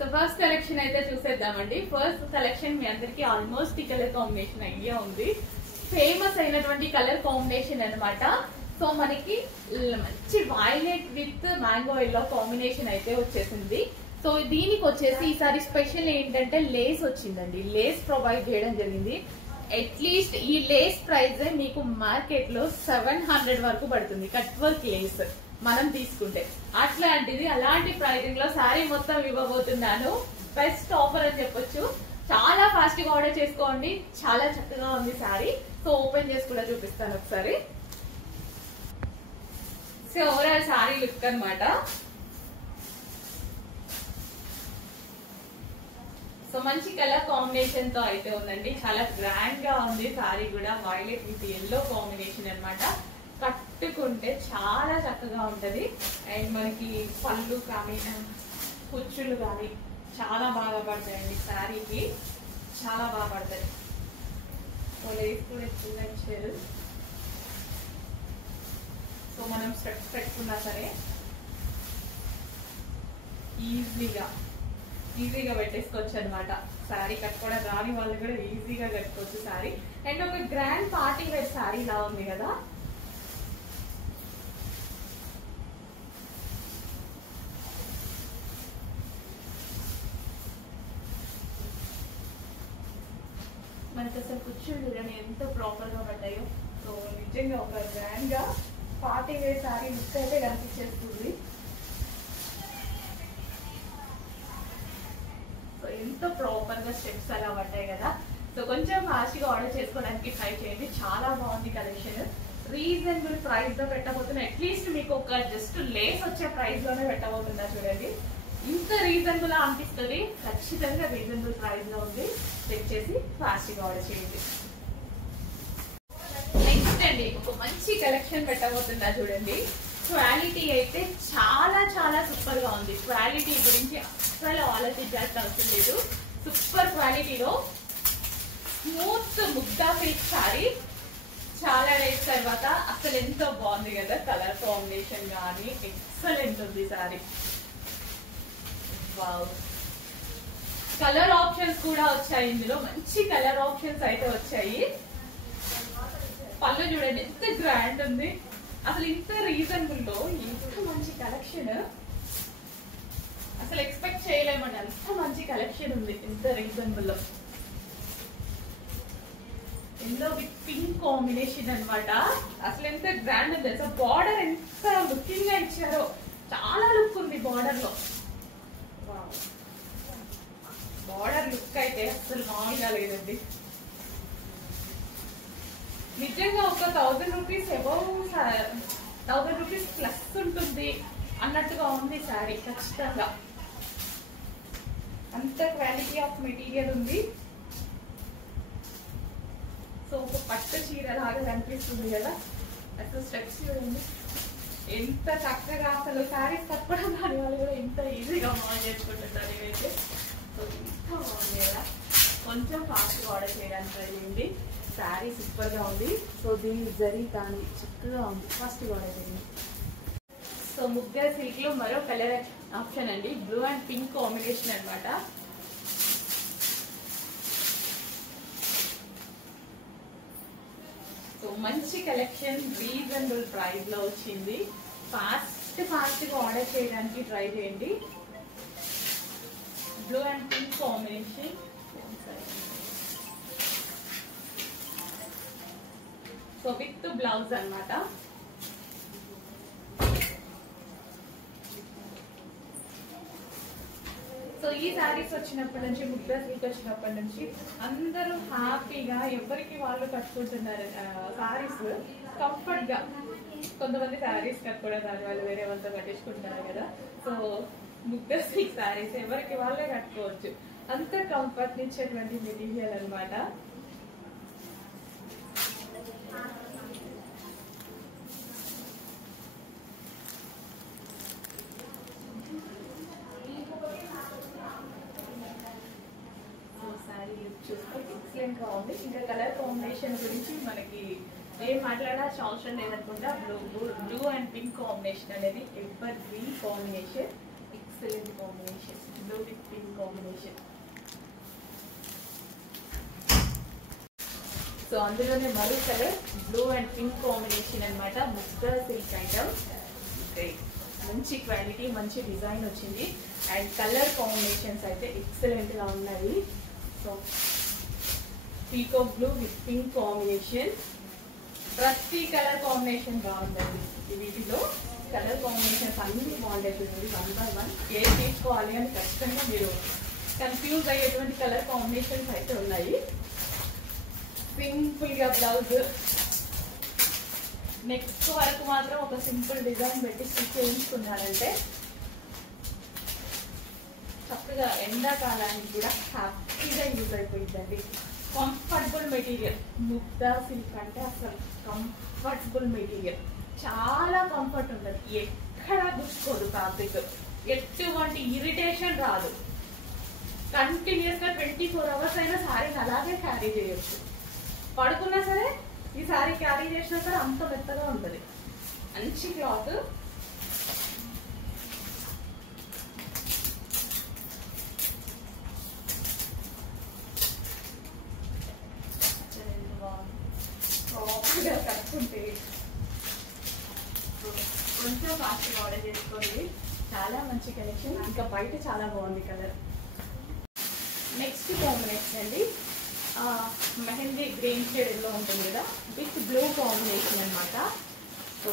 So first collection అయితే చూసేద్దామండి. First collection మీ అందరికి ఆల్మోస్ట్ ఈ కలర్ కాంబినేషన్ ఐడియా ఉంది. ఫేమస్ అయినటువంటి కలర్ కాంబినేషన్ అన్నమాట. సో మనకి మంచి violet with mango yellow combination అయితే వచ్చేసింది. సో దీనికి వచ్చేసి ఈసారి స్పెషల్ ఏంటంటే లేస్ వచ్చిందండి. లేస్ ప్రొవైడ్ చేయడం జరిగింది. అట్లీస్ట్ ఈ లేస్ ప్రైస్ మీకు మార్కెట్ లో 700 వరకు పడుతుంది. కట్ వర్క్ లేస్ మనం తీసుకుంటే అట్లాంటిది అలాంటి ప్రైజింగ్ లో శారీ మొత్తం ఇవ్వబోతున్నాను. బెస్ట్ ఆఫర్ అని చెప్పొచ్చు. చాలా ఫాస్ట్ గా ఆర్డర్ చేసుకోండి. చాలా చక్కగా ఉంది శారీ. సో ఓపెన్ చేసి కూడా చూపిస్తాను ఒకసారి. సో ఓవరాల్ శారీ లుక్ అన్నమాట. సో మంచి కలర్ కాంబినేషన్ తో అయితే ఉందండి. చాలా గ్రాండ్ గా ఉంది శారీ కూడా. వైలెట్ విత్ ఎల్లో కాంబినేషన్ అన్నమాట. కట్టుకుంటే చాలా చక్కగా ఉంటది. అండ్ మనకి పళ్ళు కానీ కుచ్చులు కానీ చాలా బాగా పడతాయండి. శారీకి చాలా బాగా పడతాయి. లేస్ కూడా ఎక్కువగా ఇచ్చారు. సో మనం స్టెప్స్ పెట్టుకున్నా సరే ఈజీగా పెట్టేసుకోవచ్చు అనమాట. శారీ కట్టుకోవడం రాని వాళ్ళు కూడా ఈజీగా కట్టుకోవచ్చు శారీ. అండ్ ఒక గ్రాండ్ పార్టీ వేర్ శారీ లా ఉంది కదా. మనకి అసలు కూర్చుండు కానీ ఎంత ప్రాపర్ గా పడ్డాయో. సో నిజంగా ఒక గ్రాండ్ గా పార్టీ వేర్ శారీ లుక్ అయితే కనిపించేస్తుంది. సో ఎంత ప్రాపర్ గా స్టెప్స్ అలా పడ్డాయి కదా. సో కొంచెం ఫాస్ట్ గా ఆర్డర్ చేసుకోవడానికి ట్రై చేయండి. చాలా బాగుంది కలెక్షన్. రీజనబుల్ ప్రైస్ లో పెట్టబోతున్నా. అట్లీస్ట్ మీకు ఒక జస్ట్ లేస్ వచ్చే ప్రైస్ లోనే పెట్టబోతున్నా. చూడండి ఇంత రీజనబుల్ అనిపిస్తుంది. ఖచ్చితంగా రీజనబుల్ ప్రైస్ లో ఉంది. చెక్ చేసి ఫాస్ట్ గా ఆర్డర్ చేయండి. నెక్స్ట్ అండి ఒక మంచి కలెక్షన్ పెట్టబోతున్నా. చూడండి క్వాలిటీ అయితే చాలా చాలా సూపర్ గా ఉంది. క్వాలిటీ గురించి అసలు ఆలోచించాల్సిన అవసరం లేదు. సూపర్ క్వాలిటీలో స్మూత్ ముగ్ధా సిల్క్ సారీ. చాలా డేస్ తర్వాత అసలు ఎంతో బాగుంది కదా. కలర్ కాంబినేషన్ కానీ ఎక్సలెంట్ ఉంది సారీ. వావ్. కలర్ ఆప్షన్స్ కూడా వచ్చాయి. ఇందులో మంచి కలర్ ఆప్షన్స్ అయితే వచ్చాయి. పళ్ళు చూడండి ఎంత గ్రాండ్ ఉంది. అసలు ఇంత రీజనబుల్ లో ఇంత మంచి కలెక్షన్ అసలు ఎక్స్పెక్ట్ చేయలేమండి. అంత మంచి కలెక్షన్ ఉంది ఇంత రీజనబుల్ లో. ఎల్లో విత్ పింక్ కాంబినేషన్ అన్నమాట. అసలు ఎంత గ్రాండ్ ఉంది. అసలు బార్డర్ ఎంత లుకింగ్ గా ఇచ్చారో. చాలా లుక్ ఉంది బార్డర్ లో. బార్డర్ లుక్ అయితే అసలు మామూలుగా లేదండి. నిజంగా ఒక 1000 రూపీస్ అబౌవ్ 1000 రూపీస్ ప్లస్ ఉంటుంది అన్నట్టుగా ఉంది శారీ. ఖచ్చితంగా అంత క్వాలిటీ ఆఫ్ మెటీరియల్ ఉంది. సో ఒక పట్టు చీర లాగా కనిపిస్తుంది కదా. అసలు స్టెప్స్ చూడండి ఎంత చక్కగా. అసలు శారీస్ కట్టుకోవడం దాని వాళ్ళు కూడా ఎంత ఈజీగా మాల్ చేసుకుంటుంటారు ఇవైతే. సో ఇంత బాగుంది కదా. కొంచెం ఫాస్ట్గా ఆర్డర్ చేయడానికి ట్రై చేయండి. శారీ సూపర్ గా ఉంది. సో దీని జరీ కానీ చక్కగా ఉంది. ఫాస్ట్గా ఆర్డర్ చేయండి. సో ముగ్గా సిల్క్ లో మరో కలర్ ఆప్షన్ అండి. బ్లూ అండ్ పింక్ కాంబినేషన్ అన్నమాట. సో మంచి కలెక్షన్ రీజనబుల్ ప్రైస్ లో వచ్చింది. ఫాస్ట్ గా ఆర్డర్ చేయడానికి ట్రై చేయండి. Blue and pink combination. So with blouse అన్నమాట. సో ఈ శారీస్ వచ్చినప్పటి నుంచి ముగ్గా సిల్క్ వచ్చినప్పటి నుంచి అందరూ హ్యాపీగా ఎవరికి వాళ్ళు కట్టుకుంటున్నారు శారీస్ కంఫర్ట్ గా. కొంతమంది శారీస్ కట్టుకోవడం దాని వాళ్ళు వేరే వాళ్ళతో కట్టించుకుంటున్నారు కదా. సో ముగ్గా సిల్క్ శారీస్ ఎవరికి వాళ్ళే కట్టుకోవచ్చు. అంత కంఫర్ట్ ఇచ్చేటువంటి మెటీరియల్ అన్నమాట. ఎక్సలెంట్ గా ఉంది. ఇంకా కలర్ కాంబినేషన్ గురించి మనకి ఏం మాట్లాడాల్సిన అవసరం లేదనుకుంటా. బ్లూ అండ్ పింక్ కాంబినేషన్ అనేది ever green combination. Excellent combination, blue with pink combination. So అందులోనే మరో colour blue and pink combination అన్నమాట. ముగ్ధా సిల్క్ ఐటమ్, మంచి క్వాలిటీ, మంచి డిజైన్ వచ్చింది. అండ్ కలర్ కాంబినేషన్స్ అయితే ఎక్సలెంట్ గా ఉన్నాయి. So peacock blue with pink combination. ప్రతి కలర్ కాంబినేషన్ బాగుందండి. వీటిలో కలర్ కాంబినేషన్స్ అన్ని బాగుంటాయి. చూడండి, 1 by 1 ఏది తీసుకోవాలి అని ఖచ్చితంగా మీరు కన్ఫ్యూజ్ అయ్యేటువంటి కలర్ కాంబినేషన్స్ అయితే ఉన్నాయి. సింపుల్ గా బ్లౌజ్, నెక్స్ట్ వరకు మాత్రం ఒక సింపుల్ డిజైన్ పెట్టి స్టిచ్ చేయించుకున్నారంటే చక్కగా ఎండాకాలానికి కూడా హ్యాపీగా యూజ్ అయిపోయిందండి. కంఫర్టబుల్ మెటీరియల్, ముగ్ధా సిల్క్ అంటే అసలు కంఫర్టబుల్ మెటీరియల్, చాలా కంఫర్ట్ ఉంటుంది. ఎక్కడా గుచ్చుకోదు ఫ్యాబ్రిక్, ఎటువంటి ఇరిటేషన్ రాదు. కంటిన్యూస్ గా 24 hours అయినా శారీని అలాగే క్యారీ చేయొచ్చు. పడుకున్నా సరే ఈ శారీ క్యారీ చేసినా సరే అంత మెత్తగా ఉంటుంది. మంచి క్లాత్. ప్రాపర్గా కట్టుకుంటే కొంచెం ఫాస్ట్గా ఆర్డర్ చేసుకోండి. చాలా మంచి కలెక్షన్. ఇంకా బయట చాలా బాగుంది కలర్. నెక్స్ట్ కాంబినేషన్ అండి, మెహందీ గ్రీన్ షేడ్ లో ఉంటుంది కదా, విత్ బ్లూ కాంబినేషన్ అనమాట. So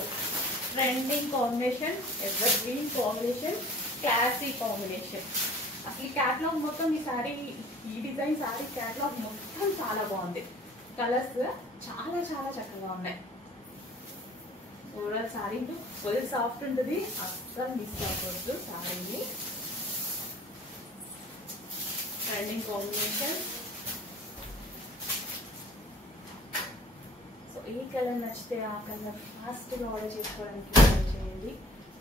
trending combination, ever green combination, classy combination. అసలు క్యాటలాగ్ మొత్తం ఈ సారీ, ఈ డిజైన్ సారీ క్యాటలాగ్ మొత్తం చాలా బాగుంది. కలర్స్ చాలా చాలా చక్కగా ఉన్నాయి. ఓవరాల్ సారీ ఫుల్ సాఫ్ట్ ఉంటుంది, అస్సలు మిస్ అవ్వకూడదు సారీని. Trending combination. సో ఈ కలర్ నచ్చితే ఆ కలర్ ఫాస్ట్గా ఆర్డర్ చేసుకోవడానికి ట్రై చేయండి.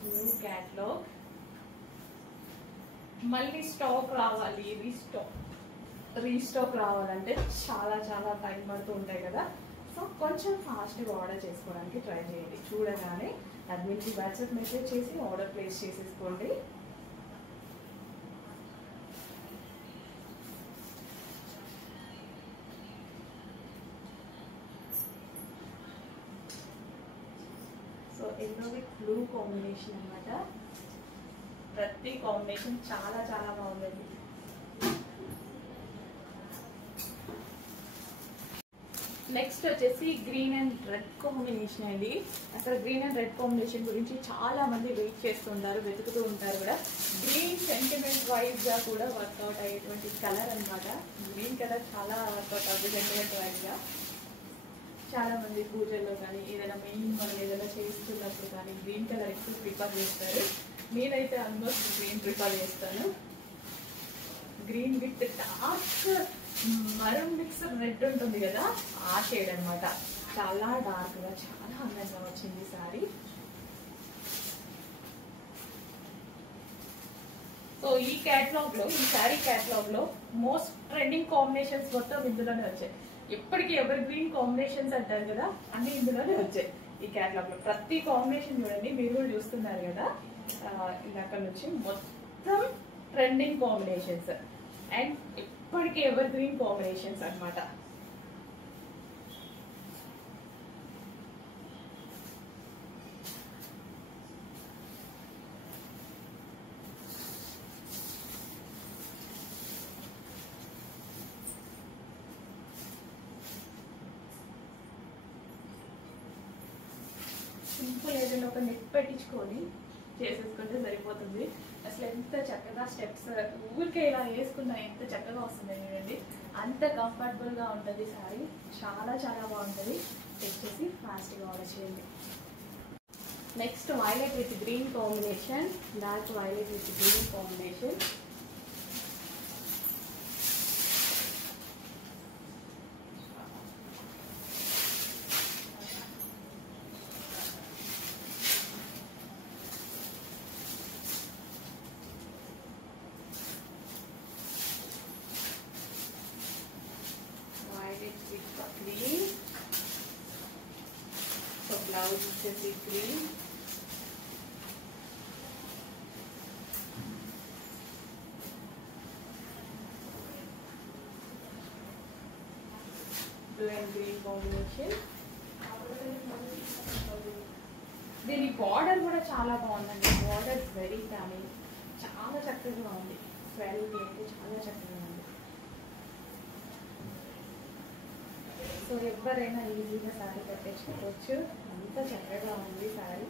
New catalogue. మళ్ళీ స్టాక్ రావాలి, రీస్టాక్ రావాలంటే చాలా చాలా టైం పడుతూ ఉంటాయి కదా. సో కొంచెం ఫాస్ట్గా ఆర్డర్ చేసుకోవడానికి ట్రై చేయండి. చూడగానే అడ్మిన్కి వాట్సాప్ మెసేజ్ చేసి ఆర్డర్ ప్లేస్ చేసేసుకోండి. So yellow with blue combination అనమాట. ప్రతి కాంబినేషన్ చాలా చాలా బాగుందండి. నెక్స్ట్ వచ్చేసి గ్రీన్ అండ్ రెడ్ కాంబినేషన్ అండి. అసలు గ్రీన్ అండ్ రెడ్ కాంబినేషన్ గురించి చాలా మంది వెయిట్ చేస్తుంటారు, వెతుకుతూ ఉంటారు కూడా. గ్రీన్ సెంటిమెంట్ వైజ్ గా కూడా వర్కౌట్ అయ్యేటువంటి కలర్ అనమాట. గ్రీన్ కలర్ చాలా వర్కౌట్ అవుతుంది సెంటిమెంట్ వైజ్ గా. చాలా మంది పూజల్లో కానీ ఏదైనా మెయిన్ మనం ఏదైనా చేస్తున్నప్పుడు కానీ గ్రీన్ కలర్ ఎక్కువ ప్రిఫర్ చేస్తారు. నేనైతే ఆల్మోస్ట్ గ్రీన్ ప్రిఫర్ చేస్తాను. Green with dark maroon mix red ఉంటుంది కదా, ఆ షేడ్ అనమాట. చాలా డార్క్ గా చాలా అందంగా వచ్చింది సారీ. సో ఈ క్యాటలాగ్ లో, ఈ సారీ క్యాటలాగ్ లో మోస్ట్ ట్రెండింగ్ కాంబినేషన్స్ మొత్తం ఇందులోనే వచ్చాయి. ఎప్పటికీ ఎవర్ గ్రీన్ కాంబినేషన్స్ అంటారు కదా, అన్ని ఇందులోనే వచ్చాయి. ఈ క్యాటలాగ్ లో ప్రతి కాంబినేషన్ చూడండి, మీరు కూడా చూస్తున్నారు కదా. అక్కడ నుంచి మొత్తం ట్రెండింగ్ కాంబినేషన్స్ అండ్ ఎప్పటికీ ఎవర్ గ్రీన్ కాంబినేషన్స్ అనమాట. సింపుల్ ఏదైనా ఒక నెట్ పెట్టించుకొని చేసేసుకుంటే సరిపోతుంది. అసలు ఎంత చక్కగా స్టెప్స్ ఊరికే ఇలా వేసుకున్నా ఎంత చక్కగా వస్తుంది చూడండి. అంత కంఫర్టబుల్ గా ఉంటుంది సారీ. చాలా చాలా బాగుంటుంది. తెచ్చేసి ఫాస్ట్గా ఆర్డర్ చేయండి. Next violet with green combination, dark violet with green combination. Green. So blouse is green. Combination. దీని బార్డర్ కూడా చాలా బాగుందండి. బార్డర్ వెరీ కానీ చాలా చక్కగా ఉంది. క్వాలిటీ అయితే చాలా చక్కగా ఉంది. సో ఎవరైనా ఈజీగా శారీ కట్టేసుకోవచ్చు. అంత చక్కగా ఉంది sari.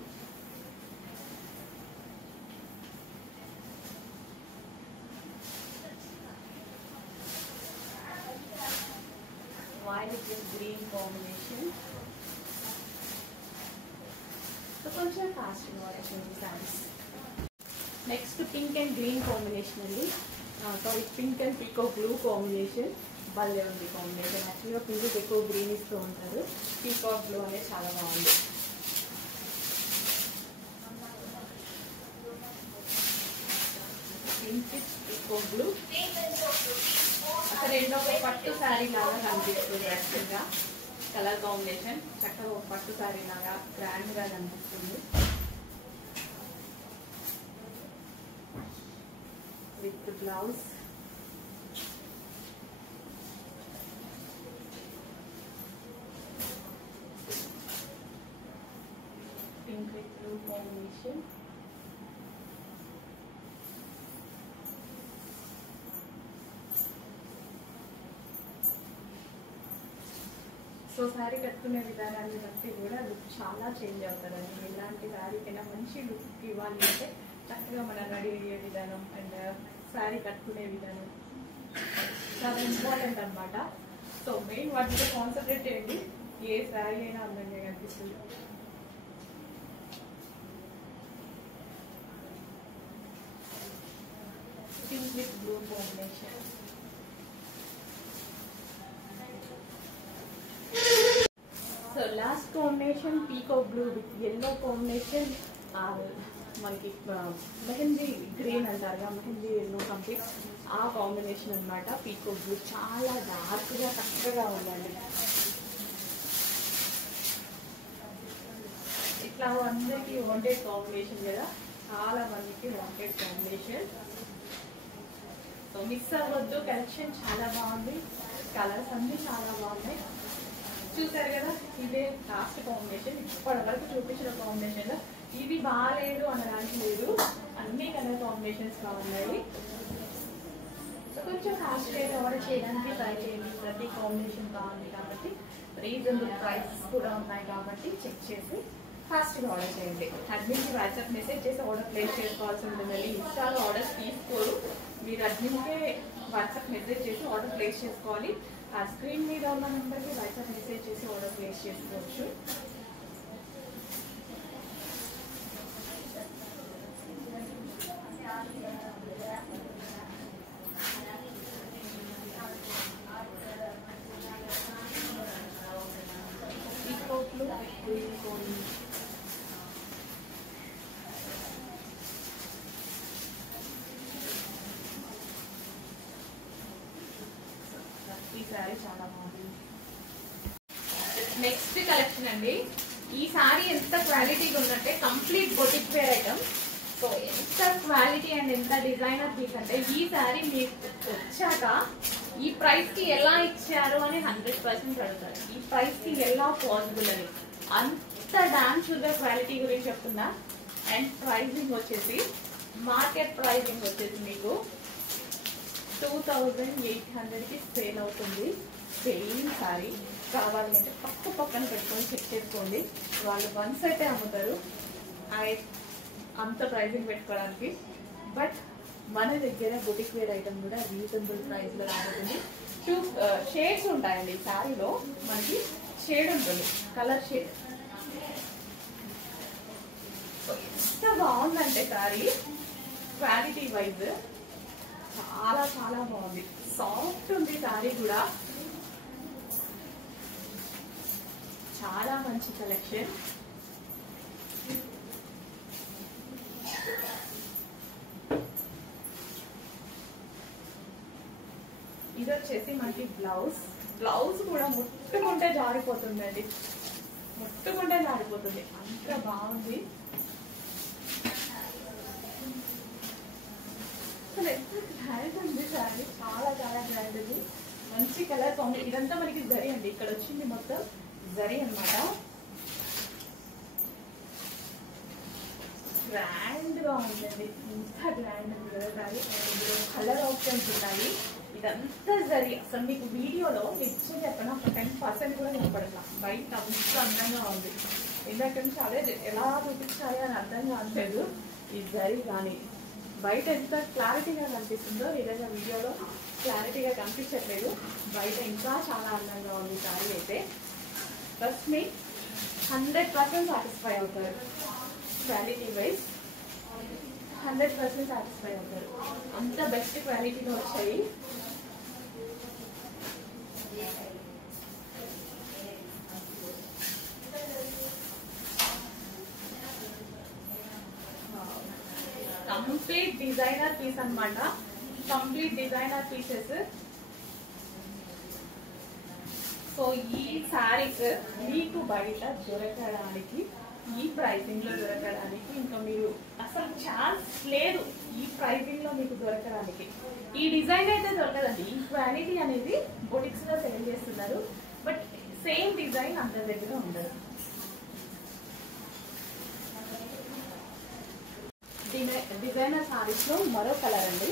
White with green combination. So కొంచెం ఫాస్ట్గా వచ్చేసింది saris. Next pink and green combination అండి. Sorry, pink and peacock blue combination. భలే ఉంది కాంబినేషన్. యాక్చువల్గా పింక్ ఎక్కువ గ్రీన్ ఇస్తూ ఉంటారు. పీకాక్ బ్లూ అనేది చాలా బాగుంది. పింక్ పీకో బ్లూ అక్కడ రెండో పట్టు శారీ లాగా కనిపిస్తుంది. యాక్చువల్గా కలర్ కాంబినేషన్ చక్కగా ఒక పట్టు శారీ లాగా గ్రాండ్ గా కనిపిస్తుంది. With blouse. Pink with blue combination. So sari కట్టుకునే విధానాన్ని బట్టి కూడా లుక్ చాలా చేంజ్ అవుతుందండి. ఎలాంటి శారీకైనా మంచి లుక్ ఇవ్వాలి అంటే చక్కగా మనం రెడీ అయ్యే విధానం అండ్ శారీ కట్టుకునే విధానం చాలా ఇంపార్టెంట్ అనమాట. సో మెయిన్ వాటి మీద కాన్సన్ట్రేట్ చేయండి. ఏ శారీ అయినా అందంగా కనిపిస్తుంది. Pink with blue combination. So last combination peacock blue with yellow combination. మనకి మెహందీ గ్రీన్ అంటారుగా, మెహందీ ఎల్లో కంప్లీట్ ఆ కాంబినేషన్ అనమాట. పీకాక్ బ్లూ చాలా డార్క్గా చక్కగా ఉందండి. ఇట్లా అందరికీ వాంటెడ్ కాంబినేషన్ కదా, చాలా మందికి వాంటెడ్ కాంబినేషన్. సో మిక్స్ అవ్వద్దు. కలెక్షన్ చాలా బాగుంది. కలర్స్ అన్నీ చాలా బాగున్నాయి. చూసారు కదా, ఇదే లాస్ట్ కాంబినేషన్. ఇప్పటి వరకు చూపించిన కాంబినేషన్ లో ఇది బాగాలేదు అనడానికి లేదు. అన్ని కలర్ కాంబినేషన్స్ బాగున్నాయి. సో కొంచెం ఫాస్ట్ గా ఆర్డర్ చేయడానికి ట్రై చేయండి. ప్రతి కాంబినేషన్ బాగుంది కాబట్టి, రీజనబుల్ ప్రైసెస్ కూడా ఉన్నాయి కాబట్టి చెక్ చేసి ఫాస్ట్ గా ఆర్డర్ చేయండి. అడ్మిన్ కి వాట్సాప్ మెసేజ్ చేసి ఆర్డర్ ప్లేస్ చేసుకోవాల్సి ఉంటుంది. ఇన్స్టాలో ఆర్డర్స్ తీసుకోరు. మీరు అడ్మిన్కే వాట్సాప్ మెసేజ్ చేసి ఆర్డర్ ప్లేస్ చేసుకోవాలి. ఆ స్క్రీన్ మీద ఉన్న నెంబర్కి వాట్సాప్ మెసేజ్ చేసి ఆర్డర్ ప్లేస్ చేసుకోవచ్చు. ఈ సారీ చాలా బాగుంది. నెక్స్ట్ కలెక్షన్ అండి. ఈ సారీ ఎంత క్వాలిటీగా ఉందంటే complete boutique wear item. So ఎంత క్వాలిటీ అండ్ ఎంత డిజైనర్ పీస్ అంటే ఈ సారీ మీకు వచ్చాక ఈ ప్రైస్ కి ఎలా ఇచ్చారు అని 100% అడుగుతారు. ఈ ప్రైస్ కి ఎలా పాసిబుల్ అని అంత డామ్ షుగర్ క్వాలిటీ గురించి చెప్తున్నా. అండ్ ప్రైజింగ్ వచ్చేసి మార్కెట్ ప్రైజింగ్ వచ్చేసి మీకు 2800 కి సేల్ అవుతుంది. సేమ్ సారీ కావాలి అంటే పక్కన పెట్టుకొని చెక్ చేసుకోండి. వాళ్ళు వన్ సెట్ అమ్ముతారు అంత ప్రైజింగ్ పెట్టుకోవడానికి. బట్ మన దగ్గర బుటిక్ వేర్ ఐటమ్ కూడా రీజనబుల్ ప్రైస్ లో రాబోతుంది. 2 షేడ్స్ ఉంటాయండి ఈ శారీలో. మనకి షేడ్ ఉంటుంది, కలర్ షేడ్. ఎంత బాగుందంటే శారీ క్వాలిటీ వైజ్ చాలా చాలా బాగుంది. సాఫ్ట్ ఉంది శారీ కూడా. చాలా మంచి కలెక్షన్. ఇది వచ్చేసి మనకి బ్లౌజ్ కూడా ముట్టుకుంటే జారిపోతుందండి. ముట్టుకుంటే జారిపోతుంది, అంత బాగుంది. అసలు ఎంత గ్రాండ్ ఉంది సారీ, చాలా చాలా గ్రాండ్ ఉంది. మంచి కలర్ కాంబినేషన్. ఇదంతా మనకి జరీ అండి, ఇక్కడ వచ్చింది మొత్తం జరీ అన్నమాట. గ్రాండ్ గా ఉందండి, ఇంత గ్రాండ్ ఉంది కదా సారీ. కలర్ ఆప్షన్స్ ఉన్నాయి, ఇదంతా జరీ. అసలు మీకు వీడియోలో నిజం చెప్పిన ఒక 10% కూడా కనపడట్లా. బయట అంత అందంగా ఉంది. ఇందాక నుంచి అదే ఎలా చూపించాలి అని అర్థం కావట్లేదు. ఈ జరీ కానీ బయట ఎంత క్లారిటీగా కనిపిస్తుందో ఏదైనా వీడియోలో క్లారిటీగా కనిపించట్లేదు. బయట ఇంకా చాలా అందంగా ఉంది సారీ అయితే. ఫస్ట్ మీ 100% సాటిస్ఫై అవుతారు. క్వాలిటీ వైజ్ 100% సాటిస్ఫై అవుతారు. అంత బెస్ట్ క్వాలిటీలో వచ్చాయి. కంప్లీట్ డిజైనర్ పీస్ అన్నమాట. Complete designer pieces. సో ఈ శారీస్ మీకు బయట దొరకడానికి, ఈ ప్రైసింగ్ లో దొరకడానికి ఇంకా మీరు అసలు ఛాన్స్ లేదు. ఈ ప్రైసింగ్ లో మీకు దొరకడానికి ఈ డిజైన్ అయితే దొరకదండి. ఈ క్వాలిటీ అనేది బొటిక్స్ లో సెల్ చేస్తున్నారు, బట్ సేమ్ డిజైన్ అందరి దగ్గర ఉండదు. డిజైనర్ సారీస్ లో మరో కలర్ అండి.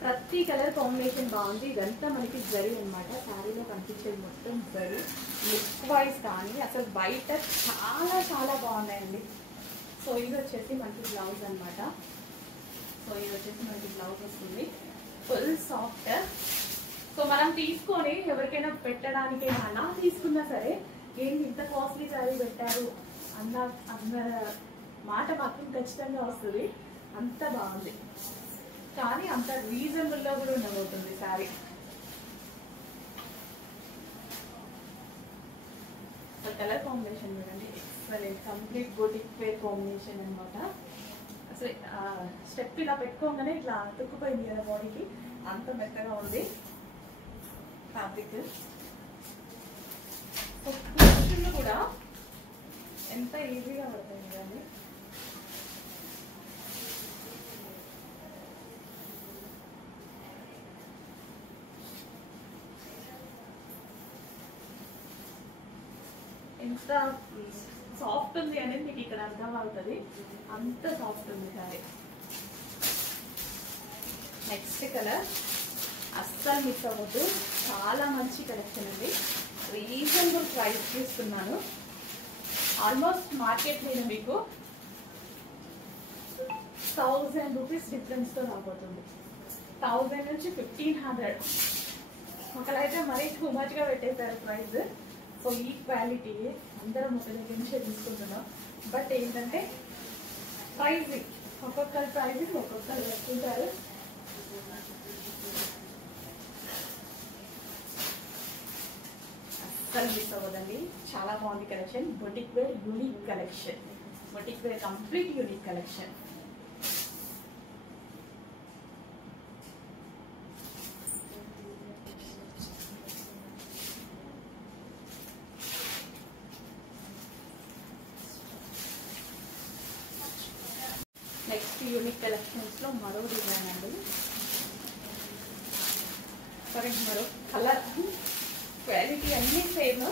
ప్రతి కలర్ కాంబినేషన్ బాగుంది. ఇదంతా మనకి జరీ అనమాట. శారీలో కనిపించేది మొత్తం జరీ. లుక్ వైజ్ కానీ అసలు బయట చాలా చాలా బాగున్నాయండి. సో ఇది వచ్చేసి మనకి బ్లౌజ్ అనమాట. సో ఇది వచ్చేసి మనకి బ్లౌజ్ వస్తుంది ఫుల్ సాఫ్ట్. సో మనం తీసుకొని ఎవరికైనా పెట్టడానికి అలా తీసుకున్నా సరే ఏంటి ఇంత కాస్ట్లీ శారీ పెట్టారు అన్న మాట మాత్రం ఖచ్చితంగా వస్తుంది. అంత బాగుంది, కానీ అంత రీజనబుల్ లో కూడా ఉండబోతుంది శారీ. కలర్ కాంబినేషన్ చూడండి, excellent. Complete boutique wear combination అనమాట. అసలు స్టెప్ ఇలా పెట్టుకోగానే ఇట్లా తుక్కుపోయింది కదా బాడీకి, అంత మెత్తగా ఉంది ఫ్యాబ్రిక్. కుర్చీలు కూడా ఎంత ఈజీగా పడుతుంది కానీ. ఎంత సాఫ్ట్ ఉంది అనేది మీకు ఇక్కడ అర్థం అవుతుంది. అంత సాఫ్ట్ ఉంది సారీ. నెక్స్ట్ కలర్ అస్సలు మిస్ అవ్వద్దు. చాలా మంచి కలెక్షన్ అండి. రీజనబుల్ ప్రైస్ తీసుకున్నాను. ఆల్మోస్ట్ మార్కెట్ నేను మీకు 1000 రూపీస్ డిఫరెన్స్ తో రాబోతుంది. 1000 నుంచి 1500. ఒకలైతే మరీ టూ మచ్ గా పెట్టేశారు ప్రైస్. సో ఈ క్వాలిటీ అందరం ఒక దగ్గర నుంచే తీసుకుంటున్నాం. బట్ ఏంటంటే ప్రైజింగ్, ఒక్కొక్కరి ప్రైజింగ్ ఒక్కొక్కరు పెట్టుకుంటారు. అస్సలు మిస్ అవ్వదండి. చాలా బాగుంది collection. Boutique wear unique collection. Boutique wear complete unique collection. Next unique collections లో మరో డిజైన్ అండి. సరే, మరో కలర్. క్వాలిటీ అన్ని సేమ్.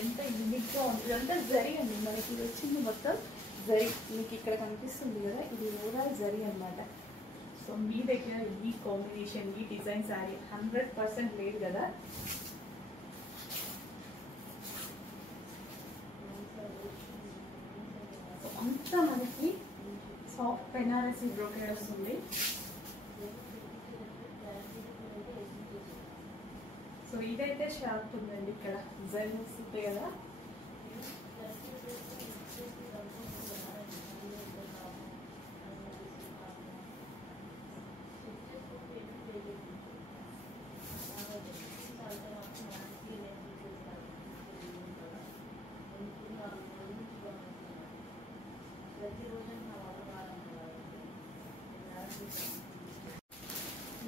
ఎంత యూనిక్ గా ఉంది. ఇదంతా జరీ అండి. మనకి ఇది వచ్చింది మొత్తం జరీ. మీకు ఇక్కడ కనిపిస్తుంది కదా, ఇది ఓవరాల్ జరీ అనమాట. సో మీ దగ్గర ఈ కాంబినేషన్, ఈ డిజైన్ శారీ 100% లేదు కదా. అంతా మనకి సాఫ్ట్ బెనారసీ బ్రోకెడ్ వస్తుంది. సో ఇదైతే షార్ప్ ఉందండి. ఇక్కడ జరీ వస్తుంది కదా.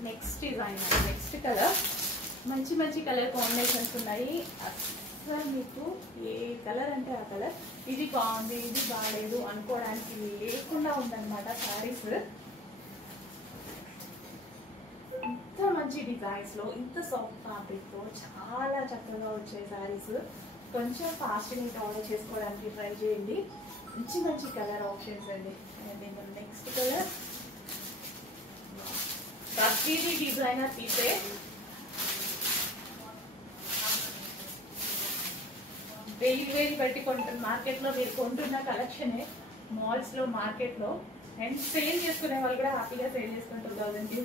Next design, next colour. మంచి మంచి కలర్ కాంబినేషన్స్ ఉన్నాయి. అసలు మీకు ఏ కలర్ అంటే ఆ కలర్. ఇది బాగుంది, ఇది బాగాలేదు అనుకోవడానికి లేకుండా ఉందన్నమాట శారీస్. మంచి డిజైన్స్ లో ఇంత సాఫ్ట్ ఫ్యాబ్రిక్ తో చాలా చక్కగా వచ్చే శారీస్. కొంచెం ఫాస్ట్ గా ఆర్డర్ చేసుకోవడానికి ట్రై చేయండి. మంచి మంచి కలర్ ఆప్షన్స్ అండి. అండ్ నెక్స్ట్ కలర్ ప్రతిదీ డిజైనర్ పీసే. వేలు పెట్టి మార్కెట్ లో మీరు కొంటున్న కలెక్షనే మాల్స్ లో, మార్కెట్ లో. అండ్ సేల్ చేసుకునే వాళ్ళు కూడా హ్యాపీగా సేల్ చేసుకుని 2000+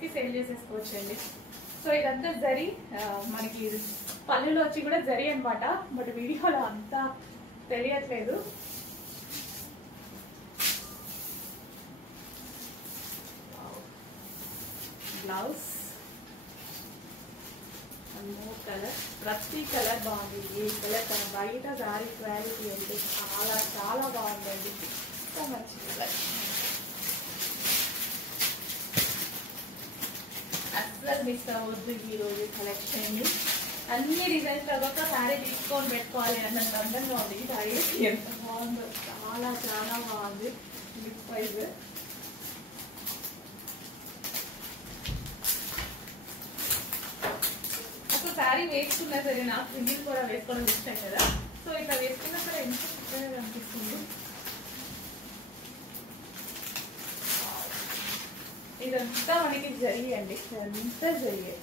కి సేల్ చేసేసుకోవచ్చు అండి. సో ఇదంతా జరీ, మనకి పళ్ళులో వచ్చి కూడా జరీ అనమాట. బట్ వీడియోలో అంతా తెలియట్లేదు. బ్లౌజ్ కలర్, ప్రతి కలర్ బాగుంది. ఈ కలర్ బయట సారీ క్వాలిటీ అంటే చాలా చాలా బాగుందండి. సో మంచి కలర్, అస్సలు మిస్ అవ్వద్దు ఈరోజు కలెక్షన్. అన్ని డిజైన్స్ తర్వాత శారీ తీసుకొని పెట్టుకోవాలి అన్నంత అందంగా ఉంది ఈ శారీ. ఎంత బాగుందో, చాలా చాలా బాగుంది. లిప్ వైజ్ శారీ వేసుకున్నా సరే నాకు సింగిల్ కూడా వేసుకోవడం ఇష్టం కదా. సో ఇట్లా వేసుకున్నా సరే ఎంత చక్కగా కనిపిస్తుంది. ఇదంతా మనకి జరిగండి, అంతా జరిగే.